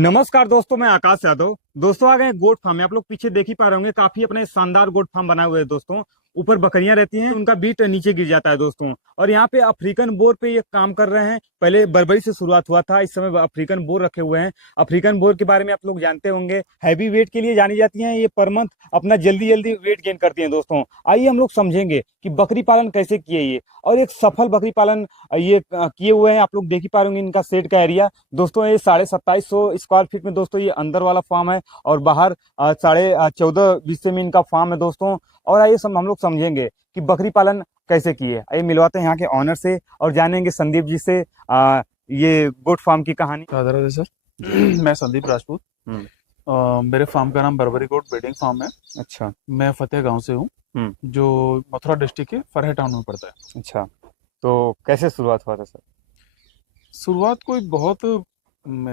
नमस्कार दोस्तों, मैं आकाश यादव। दोस्तों आ गए गोट फार्म में। आप लोग पीछे देख ही पा रहे होंगे, काफी अपने शानदार गोट फार्म बनाए हुए हैं दोस्तों। ऊपर बकरियां रहती हैं, उनका बीट नीचे गिर जाता है दोस्तों। और यहाँ पे अफ्रीकन बोर पे ये काम कर रहे हैं। पहले बर्बरी से शुरुआत हुआ था, इस समय अफ्रीकन बोर रखे हुए हैं। अफ्रीकन बोर के बारे में आप लोग जानते होंगे, हैवी वेट के लिए जानी जाती हैं। ये पर मंथ अपना जल्दी जल्दी वेट गेन करती हैं दोस्तों। आइए हम लोग समझेंगे कि बकरी पालन कैसे किए ये, और एक सफल बकरी पालन ये किए हुए हैं। आप लोग देख ही पा रहे होंगे इनका सेट का एरिया दोस्तों। ये 2750 स्क्वायर फीट में दोस्तों ये अंदर वाला फार्म है, और बाहर 14.5 में इनका फार्म है दोस्तों। और आइए हम लोग समझेंगे कि बकरी पालन कैसे किए। आइए मिलवाते हैं यहाँ के ऑनर से और जानेंगे संदीप जी से ये गोट फार्म की कहानी। राधे राधे सर। मैं संदीप राजपूत। मेरे फार्म का नाम बर्बरी गोट ब्रीडिंग फार्म है। अच्छा। मैं फतेह गांव से हूँ, जो मथुरा डिस्ट्रिक्ट के फरहे टाउन में पड़ता है। अच्छा, तो कैसे शुरुआत हुआ था सर? शुरुआत कोई बहुत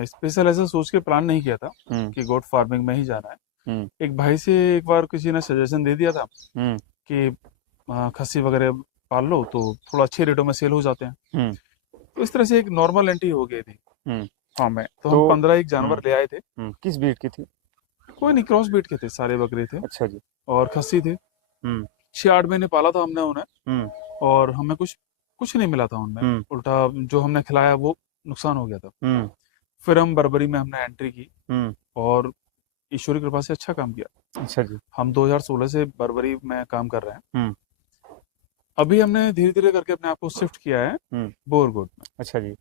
स्पेशल ऐसा सोच के प्लान नहीं किया था कि गोट फार्मिंग में ही जाना है। एक भाई से एक बार किसी ने सजेशन दे दिया था कि खस्सी वगैरह पाल लो तो थोड़ा अच्छे रेटों में सेल हो जाते हैं। तो इस तरह से एक नॉर्मल एंट्री हो गई थी फार्म में। तो हम 15 एक जानवर ले आए थे। किस ब्रीड की थी? कोई नहीं, क्रॉस ब्रीड के थे, सारे बकरे थे। अच्छा जी। और खस्सी थे। 6-8 महीने पाला था हमने उन्हें, और हमें कुछ नहीं मिला था उनमें। उल्टा जो हमने खिलाया वो नुकसान हो गया था। फिर हम बर्बरी में हमने एंट्री की, और ईश्वर की कृपा से अच्छा काम किया। अच्छा जी। हम 2016 से बर्बरी में काम कर रहे हैं। अभी हमने धीरे धीरे करके अपने आप को शिफ्ट किया है बोरगोट में। अच्छा जी।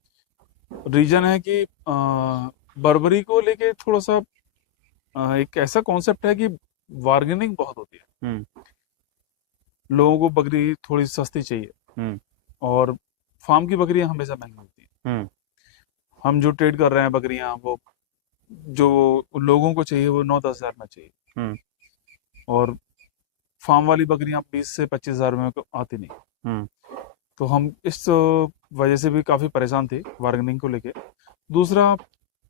रीजन है कि बर्बरी को लेके थोड़ा सा एक ऐसा कॉन्सेप्ट है कि बार्गेनिंग बहुत होती है। लोगों को बकरी थोड़ी सस्ती चाहिए, और फार्म की बकरियां हमेशा महंगी होती हैं। हम जो ट्रेड कर रहे हैं बकरियां, वो जो लोगों को चाहिए वो 9-10 हजार में चाहिए, और फार्म वाली बकरियां 20 से 25 हजार में तो आती नहीं। तो हम इस वजह से भी काफी परेशान थे बार्गेनिंग को लेके। दूसरा,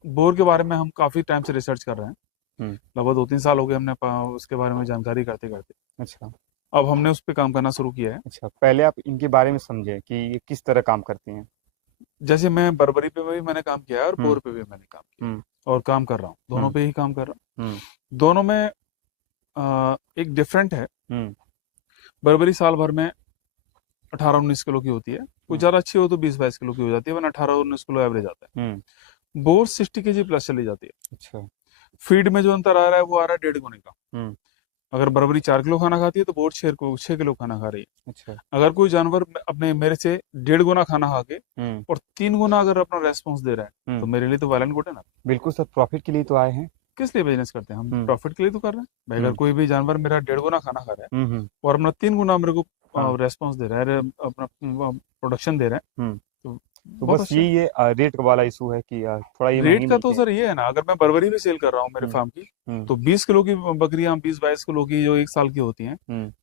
बोर के बारे में हम काफी टाइम से रिसर्च कर रहे हैं। लगभग 2-3 साल हो गए हमने उसके बारे में जानकारी करते करते। अच्छा। अब हमने उस पर काम करना शुरू किया है। अच्छा, पहले आप इनके बारे में समझें कि ये किस तरह काम करती हैं। जैसे मैं बर्बरी पे भी मैंने काम किया है, और बोर पे भी मैंने काम किया, और काम कर रहा हूँ, दोनों पे ही काम कर रहा हूँ। दोनों में एक डिफरेंट है। बर्बरी साल भर में 18-19 किलो की होती है। कोई ज्यादा अच्छी हो तो 20-22 किलो की हो जाती है, वरना 18-19 किलो एवरेज आता है। बोर 60 केजी प्लस चली जाती है। अच्छा। फीड में जो अंतर आ रहा है वो आ रहा है 1.5 गुने का। अगर बर्बरी 4 किलो खाना खाती है तो बोर 6 किलो खाना खा रही है। अच्छा। अगर कोई जानवर अपने मेरे से 1.5 गुना खाना खा के और 3 गुना अगर अपना रेस्पॉन्स दे रहा है, तो मेरे लिए तो वैलेंट गुड है ना। बिल्कुल सर, प्रॉफिट के लिए तो आए हैं। किस लिए बिजनेस करते हैं हम? प्रॉफिट के लिए तो कर रहे हैं भाई। अगर कोई भी जानवर मेरा 1.5 गुना खाना खा रहा है और अपना 3 गुना मेरे को रेस्पॉन्स दे रहा है, अपना प्रोडक्शन दे रहा है, तो बस अच्छा। ये रेट वाला इशू है कि थोड़ा ये महंगी रेट का तो मिलती सर ये है ना, अगर मैं बर्बरी में सेल कर रहा हूँ मेरे फार्म की, तो 20 किलो की बकरियां, 20-22 किलो की जो 1 साल की होती हैं,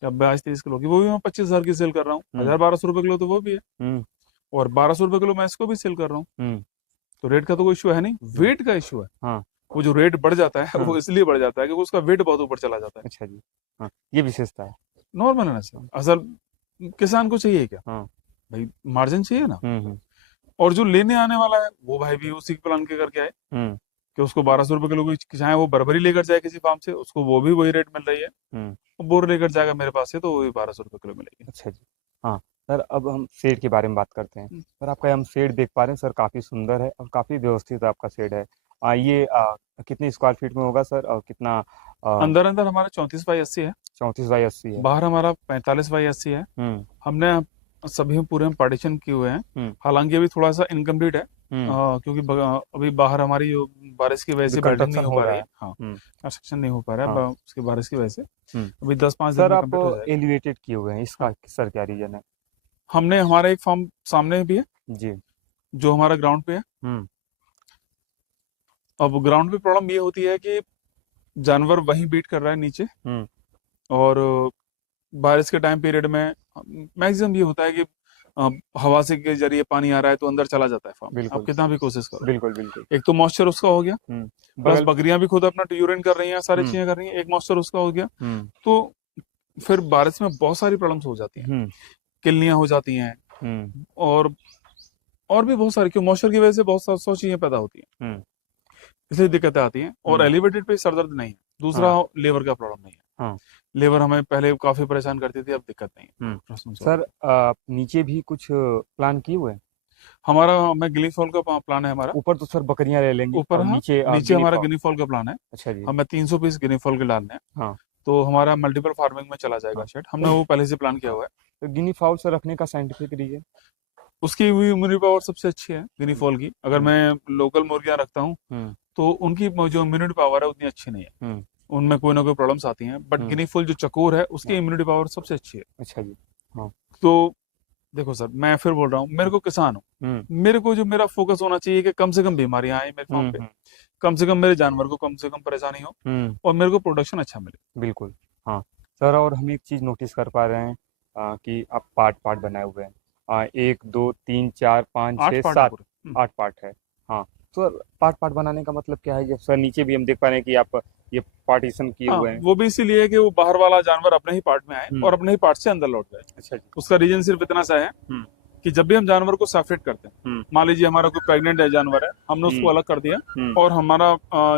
या 22-23 किलो की, वो भी मैं 25 हजार की सेल कर रहा हूँ। 1000-1200 रुपए किलो तो वो भी है, और 1200 रुपए किलो मैं इसको भी सेल कर रहा हूँ। तो रेट का तो कोई इशू है नहीं, वेट का इशू है। हाँ। वो जो रेट बढ़ जाता है वो इसलिए बढ़ जाता है कि उसका वेट बहुत ऊपर चला जाता है। अच्छा जी। हाँ, ये विशेषता है। नॉर्मल है ना सर। असल किसान को चाहिए क्या हाँ। भाई? मार्जिन चाहिए ना। और जो लेने आने वाला है वो भाई भी उसी प्लान के करके आए कि उसको 1200 रुपए किलो की, चाहे वो बर्बरी लेकर जाए किसी फार्म से, उसको वो भी वही रेट मिल रही है। बोर लेकर जाएगा मेरे पास से तो वही 1200 रुपए किलो मिलेगी। अच्छा जी। हाँ सर, अब हम शेड के बारे में बात करते हैं। सर आपका हम शेड देख पा रहे हैं सर, काफी सुंदर है और काफी व्यवस्थित आपका शेड है। ये कितने स्क्वायर फीट में होगा सर, और कितना? अंदर अंदर हमारा 34x80 है। 34x80 है। बाहर हमारा 45x80 है। हमने सभी पूरे में पार्टीशन किए हुए हैं। हालांकि अभी थोड़ा सा इनकम्प्लीट है, क्योंकि अभी बाहर हमारी जो बारिश की वजह से बिल्डिंग नहीं हो पा रही है। हाँ, कंस्ट्रक्शन नहीं हो पा रहा है उसकी बारिश की वजह से। अभी 10-5 दिन सर में आप कंप्लीट हो जाएगा। एलिवेटेड किए हुए हैं, इसका सर क्या रीजन है? हमने हमारा एक फार्म सामने भी है जी। जो हमारा ग्राउंड पे है। अब ग्राउंड पे प्रॉब्लम ये होती है कि जानवर वहीं बीट कर रहा है नीचे, और बारिश के टाइम पीरियड में मैक्सिमम ये होता है कि हवा से के जरिए पानी आ रहा है तो अंदर चला जाता है फार्म। आप कितना भी कोशिश करो। बिल्कुल बिल्कुल। एक तो मॉइस्चर उसका हो गया, प्लस बकरियां भी खुद अपना यूरिन कर रही हैं, सारी चीजें कर रही हैं, एक मॉइस्चर उसका हो गया। तो फिर बारिश में बहुत सारी प्रॉब्लम्स हो जाती हैं, किलनियां हो जाती हैं, और भी बहुत सारी, क्यों मॉइस्चर की वजह से बहुत सारी चीजें पैदा होती हैं। इसलिए दिक्कतें आती हैं। और एलिवेटेड पे सर दर्द नहीं है। दूसरा लेबर का प्रॉब्लम नहीं है। हाँ। लेबर हमें पहले काफी परेशान करती थी, अब दिक्कत नहीं है। सर नीचे भी कुछ प्लान किए हुए हैं? हमारा हमें गिनी फॉल का प्लान है हमारा। ऊपर तो सर बकरियां रह लेंगी ऊपर और हाँ, नीचे नीचे हमारा फॉल। गिनी फॉल का प्लान है। अच्छा जी। हमें 300 पीस गिनी फॉल के डालने हैं। हाँ। तो हमारा मल्टीपल फार्मिंग में चला जाएगा शेड। हमने वो पहले से प्लान किया हुआ है। तो गिनी फाउल से रखने का साइंटिफिक रीजन? उसकी हुई इम्यूनिटी पावर सबसे अच्छी है गिनी फॉल की। अगर मैं लोकल मुर्गियां रखता हूँ तो उनकी जो इम्यूनिटी पावर है उतनी अच्छी नहीं है। उनमें कोई ना कोई प्रॉब्लम्स आती हैं। बट गिनी फॉल जो चकोर है उसकी इम्यूनिटी पावर सबसे अच्छी है। अच्छा जी। हाँ। तो देखो सर, मैं फिर बोल रहा हूँ, मेरे को किसान हूँ, मेरे को जो मेरा फोकस होना चाहिए कि कम से कम बीमारियां आए मेरे फार्म पे, कम से कम मेरे जानवर को कम से कम परेशानी हो और मेरे को प्रोडक्शन अच्छा मिले। बिल्कुल। हाँ सर, और हम एक चीज नोटिस कर पा रहे हैं कि आप पार्ट पार्ट बनाए हुए हैं। 1 2 3 4 5 8 6 पार्ट है 7 पूरे। 8 पार्ट है। हाँ। तो पार्ट पार्ट बनाने का मतलब क्या है? जब सर नीचे भी हम देख पा रहे हैं कि आप ये पार्टीशन किए हाँ, हुए हैं। वो भी इसीलिए है कि वो बाहर वाला जानवर अपने ही पार्ट में आए और अपने ही पार्ट से अंदर लौट जाए। अच्छा जी। उसका रीजन सिर्फ इतना सा है कि जब भी हम जानवर को सेपरेट करते हैं, मान लीजिए हमारा कोई प्रेग्नेंट है जानवर है, हमने उसको अलग कर दिया और हमारा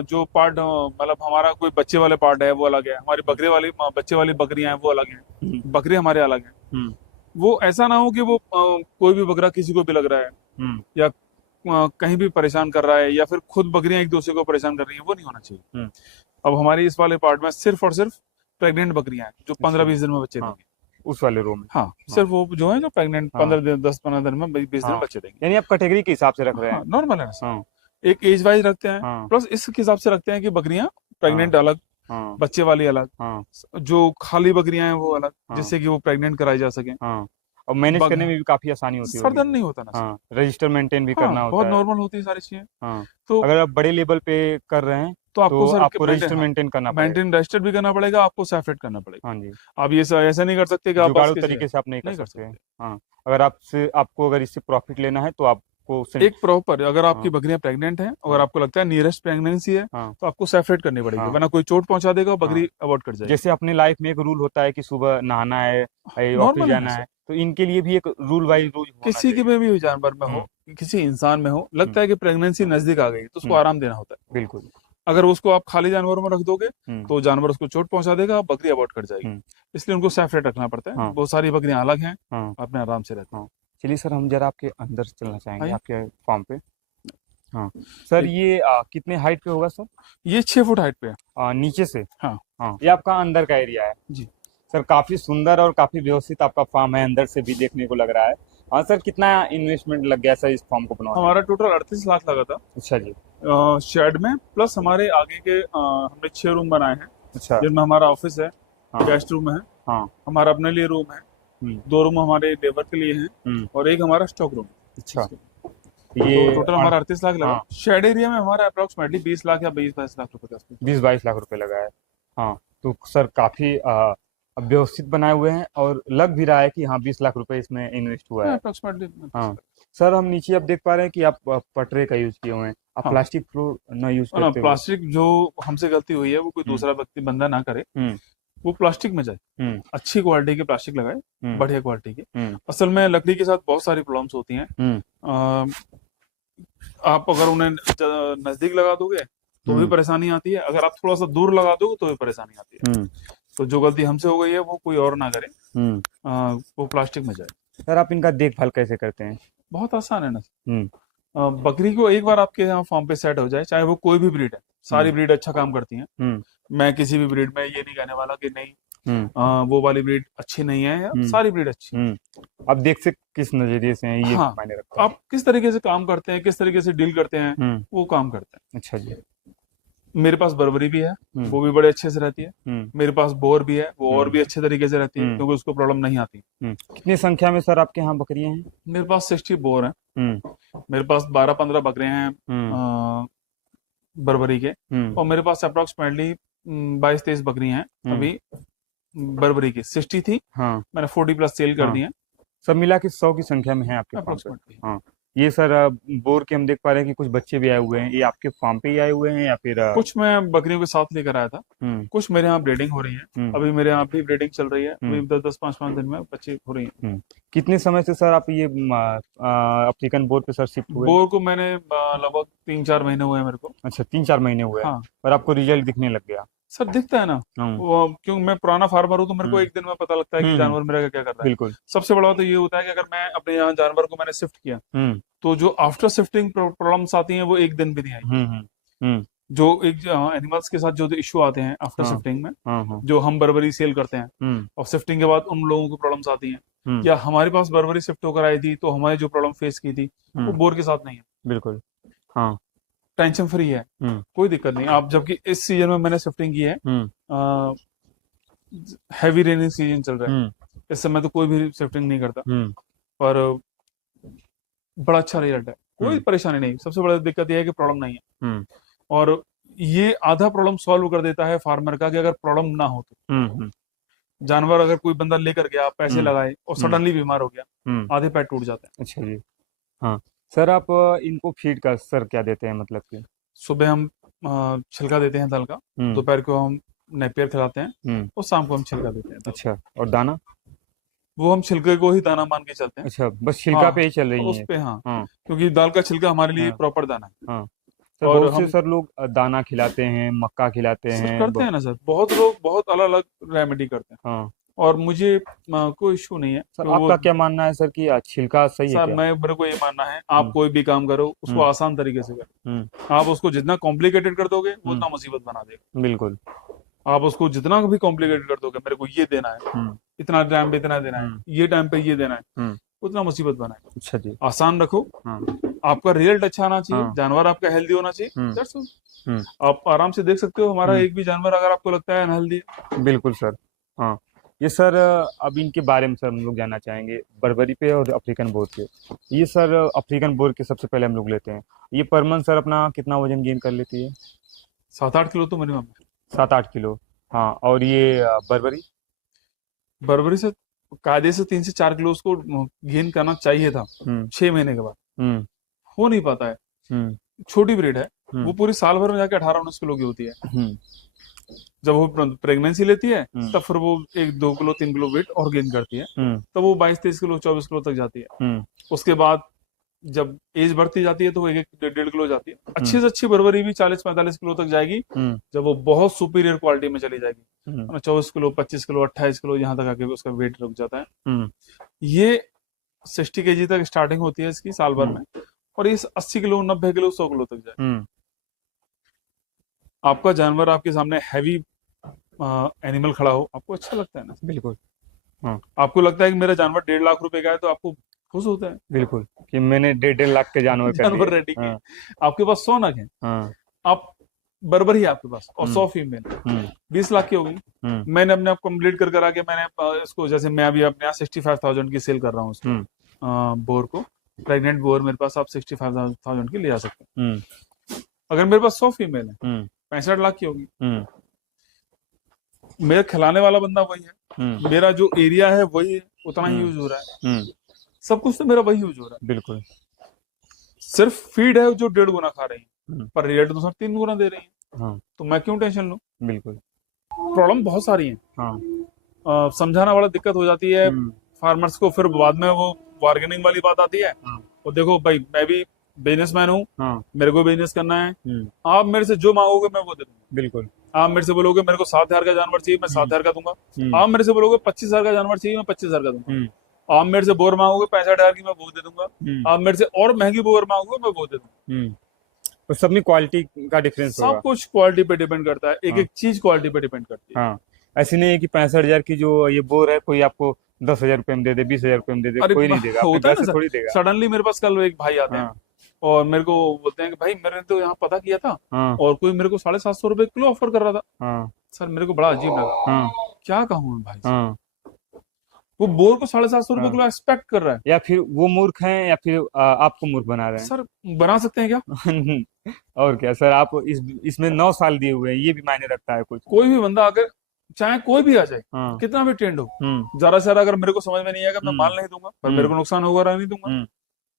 जो पार्ट मतलब हमारा कोई बच्चे वाले पार्ट है वो अलग है, हमारी बकरे वाली बच्चे वाली बकरियां हैं वो अलग हैं, बकरे हमारे अलग हैं। वो ऐसा ना हो कि वो कोई भी बकरा किसी को भी लग रहा है या कहीं भी परेशान कर रहा है या फिर खुद बकरियां एक दूसरे को परेशान कर रही हैं, वो नहीं होना चाहिए। अब हमारी इस वाले पार्ट में सिर्फ और सिर्फ प्रेग्नेंट बकरियां हैं जो 15-20 दिन में बच्चे देंगी। उस वाले रूम में? हाँ, सिर्फ वो जो है जो प्रेग्नेंट 15 दिन 10-15 दिन में 20 दिन में बच्चे देंगे। यानी आप कैटेगरी के हिसाब से रख रहे हैं? नॉर्मल है ना। एक एज वाइज रखते हैं, प्लस इस हिसाब से रखते हैं कि बकरियां प्रेग्नेंट अलग, बच्चे वाली अलग, जो खाली बकरियां हैं वो अलग, जिससे कि वो प्रेग्नेंट कराई जा सके और मैनेज करने में भी काफी आसानी होती है। सरदर्द नहीं होता ना। रजिस्टर मेंटेन भी करना होता बहुत है। नॉर्मल होती है सारी चीजें। तो अगर आप बड़े लेवल पे कर रहे हैं तो आपको सर आपको रजिस्टर मेंटेन करना पड़ेगा। मेंटेन रजिस्टर भी करना पड़ेगा, आपको सेपरेट करना पड़ेगा। हाँ जी। आप ये ऐसा नहीं कर सकते कि आप जुगाड़ू तरीके से आप नहीं कर सकते। हाँ, अगर आपको अगर इससे प्रॉफिट लेना है तो आपको एक प्रॉपर, अगर आपकी बकरियां प्रेग्नेंट हैं, अगर आपको लगता है नियरेस्ट प्रेगनेंसी है, तो आपको सेपरेट करनी पड़ेगी, वरना कोई चोट पहुंचा देगा, बकरी अबॉर्ट कर जाएगी। जैसे अपने लाइफ में एक रूल होता है कि सुबह नहाना है, ऑफिस जाना है, तो इनके लिए भी एक रूल वाइज रूल किसी के में भी जानवर में हो, किसी इंसान में हो, लगता है कि प्रेगनेंसी नजदीक आ गई तो उसको आराम देना होता है। बिल्कुल। अगर उसको आप खाली जानवरों में रख दोगे तो जानवर उसको चोट पहुंचा देगा, बकरी अबॉर्ट कर जाएगी। इसलिए उनको सेपरेट रखना पड़ता है। बहुत सारी बकरियां अलग हैं, अपने आराम से रहते हैं। चलिए सर, हम जरा आपके अंदर चलना चाहेंगे, आपके फार्म पे। हाँ सर, ये कितने हाइट पे होगा सर? ये 6 फुट हाइट पे है। नीचे से? हाँ। ये आपका अंदर का एरिया है जी सर। काफी सुंदर और काफी व्यवस्थित आपका फार्म है, अंदर से भी देखने को लग रहा है। हाँ सर, कितना इन्वेस्टमेंट लग गया सर इस फार्म को बनाने? हमारा टोटल 38 लाख लगा था। अच्छा जी। शेड में प्लस हमारे आगे के हमने 6 रूम बनाए हैं। अच्छा। जिनमें हमारा ऑफिस है, गेस्ट रूम है, हमारा अपने लिए रूम है, 2 रूम हमारे लेबर के लिए हैं और एक हमारा स्टॉक रूम। अच्छा। ये टोटल हमारा 38 लाख लगा। शेड एरिया में हमारा अप्रोक्सीमेटली 20 लाख या 20-22 लाख रुपए का 20-22 लाख रुपए लगा है। हाँ, तो सर काफी व्यवस्थित बनाए हुए हैं और लग भी रहा है कि हाँ 20 लाख रुपए इसमें इन्वेस्ट हुआ है अप्रोक्सीमेटली। हाँ सर, हम नीचे अब देख पा रहे हैं कि आप पटरे का यूज किए हुए हैं। आप प्लास्टिक फ्लोर न यूज करते? प्लास्टिक जो हमसे गलती हुई है वो कोई दूसरा व्यक्ति बंदा ना करे, वो प्लास्टिक में जाए, अच्छी क्वालिटी के प्लास्टिक लगाए, बढ़िया क्वालिटी की। असल में लकड़ी के साथ बहुत सारी प्रॉब्लम्स होती हैं। आप अगर उन्हें नजदीक लगा दोगे तो भी परेशानी आती है, अगर आप थोड़ा सा दूर लगा दोगे तो भी परेशानी आती है। तो जो गलती हमसे हो गई है वो कोई और ना करे, वो प्लास्टिक में जाए। सर आप इनका देखभाल कैसे करते हैं? बहुत आसान है ना। बकरी को एक बार आपके यहाँ फार्म पे सेट हो जाए, चाहे वो कोई भी ब्रीड है, सारी ब्रीड अच्छा काम करती हैं। मैं किसी भी ब्रीड में ये नहीं कहने वाला कि नहीं वो वाली ब्रीड अच्छी नहीं है, या सारी ब्रीड अच्छी है। आप देख से किस नजरिए से हैं ये मायने रखता है। आप किस तरीके से काम करते हैं, किस तरीके से डील करते हैं, वो काम करते हैं। अच्छा जी। मेरे पास बर्बरी भी है, वो भी बड़े अच्छे से रहती है। मेरे पास बोर भी है, वो और भी अच्छे तरीके से रहती है, क्योंकि उसको प्रॉब्लम नहीं आती। कितनी संख्या में सर आपके यहाँ बकरियां हैं? मेरे पास 60 बोर हैं। मेरे पास 12-15 बकरे हैं बर्बरी के, और मेरे पास अप्रोक्सीमेटली 22-23 बकरियां हैं अभी बर्बरी की। 60 थी, मैंने 40+ सेल कर दी है। सब मिला के 100 की संख्या में है आपके पास? अप्रोक्सीमेटली। ये सर बोर के हम देख पा रहे हैं कि कुछ बच्चे भी आए हुए हैं, ये आपके फार्म पे ही आए हुए हैं या फिर कुछ मैं बकरियों के साथ लेकर आया था, हम्म कुछ मेरे यहाँ ब्रीडिंग हो रही है। हम्म अभी मेरे यहाँ भी ब्रीडिंग चल रही है, अभी हम्म 10 10 5 5 दिन में बच्चे हो रही है। कितने समय से सर आप ये अफ्रीकन बोर पे सर शिफ्ट हुए हैं? बोर को मैंने लगभग 3 4 महीने हुए हैं मेरे को। अच्छा 3 4 महीने हुए हैं, हाँ और आपको रिजल्ट दिखने लग गया? सर, दिखता है ना। हम्म वो क्योंकि मैं पुराना फार्मर हूँ तो मेरे को हम्म एक दिन में पता लगता है कि हम्म जानवर मेरा क्या क्या कर रहा है। बिल्कुल। सबसे बड़ा तो ये होता है कि अगर मैं अपने यहाँ जानवर को मैंने शिफ्ट किया हम्म तो जो आफ्टर शिफ्टिंग प्रॉब्लम्स आती हैं वो एक दिन भी नहीं आई। हम्म हम्म हम्म जो एक एनिमल्स के साथ जो इशू आते हैं आफ्टर हाँ शिफ्टिंग में, हाँ जो हम बर्बरी सेल करते हैं हम्म और शिफ्टिंग के बाद उन लोगों को प्रॉब्लम्स आती हैं, हम्म या हमारे पास बर्बरी शिफ्ट होकर आई थी तो हमारे जो प्रॉब्लम फेस की थी वो हम्म बोर के साथ नहीं है। बिल्कुल। हाँ टेंशन फ्री है, हम्म कोई दिक्कत नहीं। आप जबकि इस सीजन में मैंने शिफ्टिंग की है, हम्म हैवी रेनिंग सीजन चल रहा हम्म है, इस समय तो कोई भी शिफ्टिंग नहीं करता। हम्म पर बड़ा अच्छा रिजल्ट है, कोई हम्म परेशानी नहीं। सबसे बड़ा दिक्कत यह है कि प्रॉब्लम नहीं है। हम्म और ये आधा प्रॉब्लम सॉल्व कर देता है फार्मर का, कि अगर प्रॉब्लम ना हो तो हम्म जानवर अगर कोई बंदा लेकर गया, पैसे हम्म लगाए और हम्म सडनली बीमार हो गया, हम्म आधे पैर टूट जाते हैं। अच्छा जी। हाँ सर, आप इनको फीड का सर क्या देते हैं, मतलब कि? सुबह हम छिलका देते हैं दाल का, हम्म दोपहर को हम नेपियर खिलाते हैं हम्म और शाम को हम छिलका देते हैं दाल का। अच्छा, और दाना? वो हम छिलके को ही दाना मान के चलते हैं। अच्छा, बस छिलका पे हाँ, ही चल रही उस है? पे हाँ, हाँ क्योंकि दाल का छिलका हमारे लिए हाँ प्रॉपर दाना है। हाँ सर, और बहुत से हम सर लोग दाना खिलाते हैं, मक्का खिलाते सर हैं करते हैं ना सर, बहुत लोग बहुत अलग अलग रेमेडी करते हैं, हाँ और मुझे कोई इशू नहीं है सर, कि वो। आपका क्या मानना है सर कि छिलका सही है सर क्या? मेरे को ये मानना है, आप कोई भी काम करो उसको हम्म आसान तरीके से करो। हम्म आप उसको जितना कॉम्प्लिकेटेड कर दोगे वो हम्म उतना मुसीबत बना देगा। बिल्कुल। आप उसको जितना भी कॉम्प्लिकेटेड कर दोगे, मेरे को ये देना है, हम्म इतना टाइम पे इतना देना है, हम्म ये टाइम पे ये देना है, हम्म उतना मुसीबत बनाएगा। अच्छा जी। आसान रखो, हाँ आपका रिजल्ट अच्छा आना चाहिए, हाँ जानवर आपका हेल्दी होना चाहिए, हम्म that's all। हम्म आप आराम से देख सकते हो हमारा हम्म एक भी जानवर अगर आपको लगता है अनहेल्दी। बिल्कुल सर। हाँ, ये सर अब इनके बारे में सर हम लोग जानना चाहेंगे, बर्बरी पे और अफ्रीकन बोर पे। ये सर अफ्रीकन बोर के सबसे पहले हम लोग लेते हैं, ये पर मंथ सर अपना कितना वजन गेन कर लेती है? 7 8 किलो तो मिनिमम है। 7 8 किलो। हाँ, और ये बर्बरी? बर्बरी से कायदे से 3 से 4 किलो उसको गेन करना चाहिए था हम्म 6 महीने के बाद, हम्म हो नहीं पाता है। हम्म छोटी ब्रीड है, वो हम्म पूरी साल भर में जाके 18 19 किलो की होती है। हम्म जब वो प्रेगनेंसी लेती है हम्म तब फिर वो 1 2 किलो 3 किलो वेट और गेन करती है, हम्म तब वो 22 23 किलो 24 किलो तक जाती है। हम्म उसके बाद जब एज बढ़ती जाती है तो वो 1 1 1.5 1.5 किलो जाती है। अच्छी हम्म से अच्छी बर्बरी भी 40 45 किलो तक जाएगी, हम्म जब वो बहुत सुपीरियर क्वालिटी में चली जाएगी। हम्म 24 किलो 25 किलो 28 किलो यहाँ तक आके उसका वेट रुक जाता है। हम्म ये 60 kg तक स्टार्टिंग होती है इसकी साल भर में, और ये 80 किलो 90 किलो 100 किलो तक जाए। हम्म आपका जानवर आपके सामने हैवी एनिमल खड़ा हो, आपको अच्छा लगता है ना। बिल्कुल। हाँ आपको लगता है कि मेरा जानवर 1.5 लाख रुपए का है तो आपको खुश होता है। बिल्कुल, कि मैंने 1.5 1.5 लाख के जानवर कर जानवर लिए। रेडी किए, हाँ आपके पास 100 नग है, हाँ आप बर्बर ही है आपके पास और 100 फीमेल, हम्म 20 लाख की हो गई। मैंने अपने आप कंप्लीट कर आके मैंने इसको, जैसे मैं अभी अपने यहाँ 65,000 की सेल कर रहा हूँ इसको, बोर को, प्रेग्नेंट बोर मेरे पास आप 65,000 की ले आ सकते हैं। अगर मेरे पास 100 फीमेल है 65 लाख की होगी। मेरा खिलाने वाला बंदा वही है, मेरा जो एरिया है वही है, उतना ही यूज हो रहा है, सब कुछ तो मेरा वही यूज हो रहा है। बिल्कुल। सिर्फ फीड है जो 1.5 गुना खा रही है, पर रेट तो सर 3 गुना दे रही है। हाँ तो मैं क्यों टेंशन लूं। बिल्कुल। प्रॉब्लम बहुत सारी है, हाँ समझाना बड़ा दिक्कत हो जाती है फार्मर्स को, फिर बाद में वो बार्गेनिंग वाली बात आती है। और देखो भाई, मैं भी बिजनेसमैन हूँ, मेरे को बिजनेस करना है, आप मेरे से जो मांगोगे मैं वो दे दूंगा। बिल्कुल। आप मेरे से बोलोगे मेरे को 7,000 का जानवर चाहिए, मैं 7,000 का दूंगा। आप मेरे से बोलोगे 25,000 का जानवर चाहिए, मैं 25,000 का दूंगा। आप मेरे से बोर मांगोगे 65,000 की, मैं वो दे दूंगा। आप मेरे से और महंगी बोर मांगोगे, मैं वो दे दूंगा। तो सब में क्वालिटी का डिफरेंस होगा। सब कुछ क्वालिटी पे डिपेंड करता है, एक एक चीज क्वालिटी पे डिपेंड करती है। हाँ, ऐसे नहीं है कि 65,000 की जो ये बोर है कोई आपको 10,000 रुपए में दे दे, 20,000 रुपए में दे दे, अरे कोई नहीं देगा, अपने होता है घर ना से सर, थोड़ी देगा। सडनली मेरे पास कल एक भाई आते हैं और मेरे को बोलते हैं कि भाई मैंने तो यहाँ पता किया था और कोई मेरे को 750 रुपए किलो ऑफर कर रहा था। सर मेरे को बड़ा अजीब लगा, क्या कहूँ मैं भाई, वो बोर को 750 रुपए किलो एक्सपेक्ट कर रहा है। या फिर वो मूर्ख हैं या फिर आपको मूर्ख बना रहे हैं। सर बना सकते हैं क्या। और क्या सर, आप इसमें 9 साल दिए हुए हैं, ये भी मायने रखता है कुछ। कोई भी बंदा अगर चाहे कोई भी आ जाए, कितना भी ट्रेंड हो, ज्यादा से ज्यादा अगर मेरे को समझ में नहीं आएगा मैं माल नहीं दूंगा, पर मेरे को नुकसान होगा नहीं दूंगा।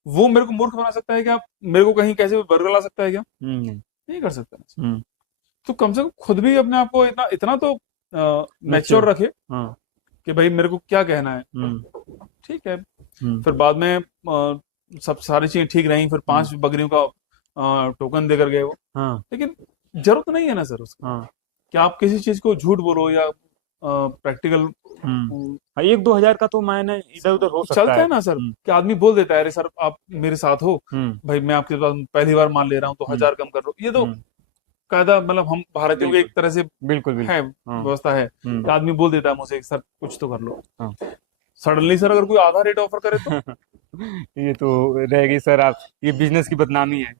वो मेरे को मूर्ख बना सकता है क्या? मेरे को कहीं कैसे भी बरगला सकता है क्या? नहीं। नहीं कर सकता। हम्म। तो कम से कम खुद भी अपने आप को इतना इतना तो मैच्योर मैच्योर। रखे हाँ। कि भाई मेरे को क्या कहना है। ठीक है। फिर बाद में सब सारी चीजें ठीक रही, फिर 5 बकरियों का टोकन देकर गए वो। हाँ। लेकिन जरूरत नहीं है ना सर उसका हाँ। कि आप किसी चीज को झूठ बोलो या प्रैक्टिकल। हाँ, 1-2 हजार का तो मायने इधर उधर हो सकता चलता है। है ना सर कि आदमी बोल देता है, अरे सर आप मेरे साथ हो, भाई मैं आपके पास पहली बार मान ले रहा हूँ तो 1000 कम कर लो। ये तो कायदा, मतलब हम भारतीयों की एक तरह से बिल्कुल बिल्कुल। है, हाँ। व्यवस्था है कि आदमी बोल देता है मुझे, सर कुछ तो कर लो। हाँ। सडनली सर अगर कोई आधा रेट ऑफर करे तो ये तो रहेगी सर, आप ये बिजनेस की बदनामी है।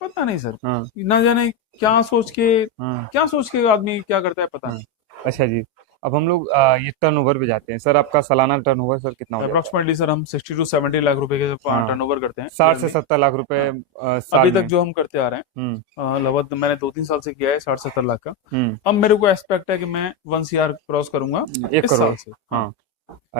पता नहीं सर, हाँ। ना जाने क्या सोच के, हाँ। क्या सोच के आदमी क्या करता है, पता हाँ। नहीं। अच्छा जी, अब हम लोग ये टर्नओवर पे जाते हैं। सर आपका सालाना टर्नओवर सर कितना हो जाता अप्रोक्सीमेटली सर हम 60 to 70 लाख रुपए के है? हाँ, टर्नओवर करते हैं 60 से yearly। 70 लाख रुपए अभी साल तक में। जो हम करते आ रहे हम्म। हैं लगभग मैंने 2-3 साल से किया है 60-70 लाख का। हम्म। अब मेरे को एक्सपेक्ट है कि मैं 1 CR क्रॉस करूंगा 1 इस करोड़। साल से। हाँ,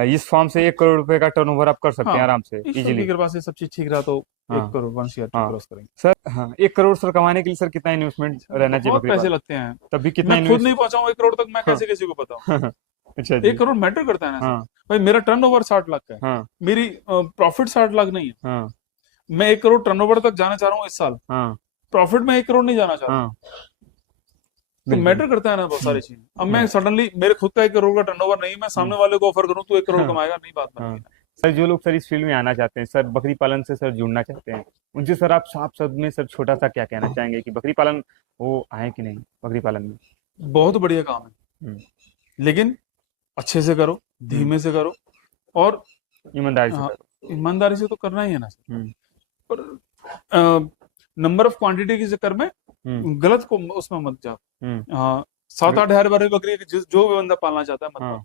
इस फॉर्म से 1 करोड़ रुपए का टर्नओवर आप कर सकते हैं हाँ, आराम से, ईश्वर की इजीली। कृपा से सब चीज ठीक रहा तो 1 हाँ। करोड़ 1 CR हाँ क्रॉस करेंगे। सर। हाँ, 1 करोड़ सर कमाने के लिए सर कितना इन्वेस्टमेंट सर रहना चाहिए बहुत बकरी पैसे पालन? लगते हैं, तभी कितना मैं खुद नहीं इन्वेस्ट? पहुंचा हूँ 1 करोड़ तक, मैं हाँ। कैसे किसी को बताऊं। अच्छा जी। 1 करोड़ मैटर करता है ना सर। हाँ। भाई मेरा टर्नओवर 60 लाख का है, हाँ। मेरी प्रॉफिट 60 लाख नहीं है। हाँ। मैं 1 करोड़ टर्नओवर तक जाना चाह रहा हूँ इस साल, हाँ। प्रॉफिट में 1 करोड़ नहीं जाना चाह रहा हूँ। हाँ। तो बिल्कुल। मैटर करता है ना बहुत सारी चीजें। अब मैं सडनली, मेरे खुद का 1 करोड़ का टर्नओवर नहीं है, मैं सामने वाले को ऑफर करूं तो 1 करोड़ हाँ। कमाएगा, नहीं बात हाँ। बनेगी ना। सर जो लोग सर इस फील्ड में आना चाहते हैं सर, बकरी पालन से सर जुड़ना चाहते हैं, उनसे सर आप साफ शब्द में सर छोटा सा क्या कहना चाहेंगे कि बकरी पालन वो आए कि नहीं बकरी पालन में? बहुत बढ़िया काम है, हम्म। लेकिन अच्छे से करो, धीमे से करो, और ईमानदारी से हाँ, करो। ईमानदारी से तो करना ही है ना सर। हम्म। पर नंबर ऑफ क्वांटिटी के चक्कर में गलत को उसमें मत जाओ। हाँ, 7-8 हजार वाली बकरी जो भी बंदा पालना चाहता है मत पालो।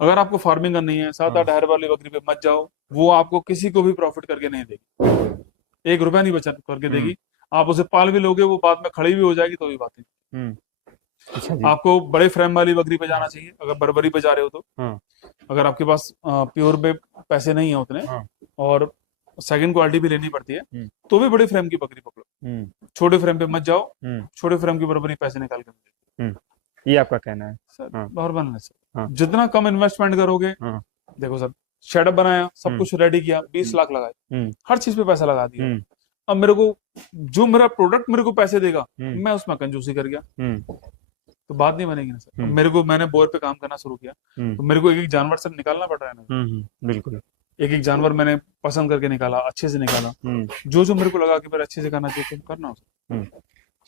अगर आपको फार्मिंग करनी है 7-8 हजार वाली बकरी पे मत जाओ, वो आपको किसी को भी प्रॉफिट करके नहीं देगी, 1 रुपया नहीं बचत करके देगी। आप उसे पाल भी लोगे, वो बाद में खड़ी भी हो जाएगी तो भी बात है। अच्छा जी। आपको बड़े फ्रेम वाली बकरी पे जाना चाहिए अगर बर्बरी पे जा रहे हो तो। हाँ। अगर आपके पास प्योर पे पैसे नहीं है उतने, और सेकंड क्वालिटी भी लेनी पड़ती है, तो भी बड़े फ्रेम की बकरी पकड़ो, छोटे फ्रेम पे मत जाओ। छोटे फ्रेम की बर्बरी पैसे निकाल के मिलेगी। ये आपका कहना है सर। और बनना सर, जितना कम इन्वेस्टमेंट करोगे, देखो सर, शेडअप बनाया, सब कुछ रेडी किया, 20 लाख लगाए, हर चीज पे पैसा लगा दिया। अब मेरे को जो मेरा प्रोडक्ट मेरे को पैसे देगा, मैं उसमें कंजूसी कर गया तो बात नहीं बनेगी ना सर। मेरे को, मैंने बोर पे काम करना शुरू किया तो मेरे को एक एक जानवर सर निकालना पड़ रहा है ना। बिल्कुल। एक एक जानवर मैंने पसंद करके निकाला, अच्छे से निकाला, जो जो मेरे को लगा कि मेरे अच्छे से करना चाहिए तो करना हो।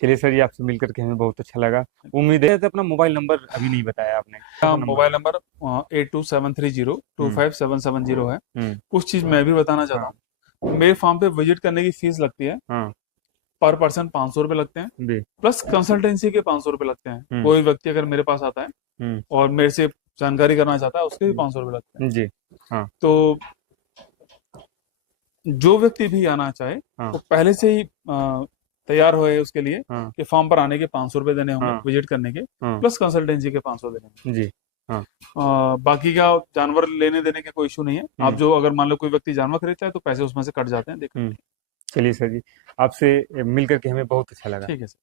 चलिए सर, ये आपसे मिलकर के हमें बहुत अच्छा लगा। उम्मीद है। तो अपना मोबाइल नंबर अभी नहीं बताया आपने। मोबाइल नंबर 8273025770 है। कुछ चीज मैं भी बताना चाहता हूँ, मेरे फार्म पे विजिट करने की फीस लगती है, पर पर्सन 500 रुपए लगते हैं, प्लस कंसल्टेंसी के 500 रुपए लगते हैं। कोई व्यक्ति अगर मेरे पास आता है और मेरे से जानकारी करना चाहता है, उसके भी 500 रुपए लगते हैं जी। हाँ। तो जो व्यक्ति भी आना चाहे वो पहले से ही तैयार होए उसके लिए कि फॉर्म पर आने के 500 रुपए देने होंगे, विजिट करने के, प्लस कंसल्टेंसी के 500 देने होंगे जी। बाकी का जानवर लेने देने का कोई इशू नहीं है। आप जो, अगर मान लो कोई व्यक्ति जानवर खरीदता है तो पैसे उसमें से कट जाते हैं, देखो। चलिए सर जी, आपसे मिलकर के हमें बहुत अच्छा लगा। ठीक है सर।